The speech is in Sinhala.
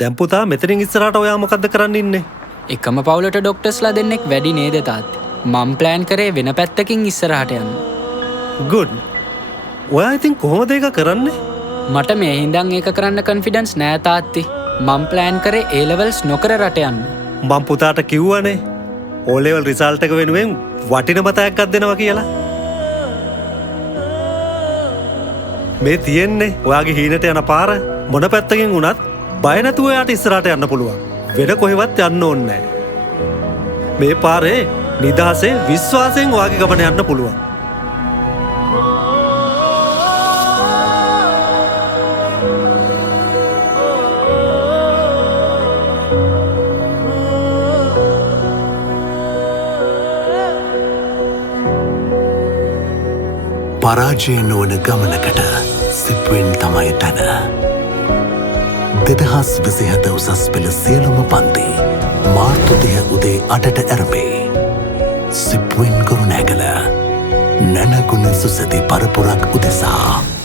දැන් පුතා මෙතනින් ඉස්සරහට ඔයා මොකද්ද කරන්න ඉන්නේ? එකම පවුලට ඩොක්ටර්ස්ලා දෙන්නෙක් වැඩි නේද තාත්තේ? මම ප්ලෑන් කරේ වෙන පැත්තකින් ඉස්සරහට යන්න. good. ඔයා ඉතින් කොහොමද ඒක කරන්නේ? මට මේ හින්දා ඒක කරන්න කන්ෆිඩන්ස් නෑ තාත්ති. මම ප්ලෑන් කරේ A levels නොකර රට යන්න. මම පුතාට කිව්වනේ O level result එක වෙනුවෙන් වටිනම තෑග්ගක් දෙනවා කියලා. මේ තියෙන්නේ ඔයාගේ හීනට යන පාර. මොන පැත්තකින් වුණත් බය නැතුව යාට ඉස්සරහට යන්න පුළුවන්. වෙන කොහෙවත් යන්න ඕනේ නැහැ. මේ පාරේ නිදහසේ විශ්වාසයෙන් ඔයාගේ ගමන යන්න පුළුවන්. පරාජය නොවන ගමනකට සිප්වෙන් තමයි තැන. 2027 උසස් පෙළ සියලුම පන්ති මාර්තු 30 උදේ 8ට ඇරඹේ. සිප්වෙන් කුරුණෑගල නැනගුණ සුසති පරපුරක් උදෙසා.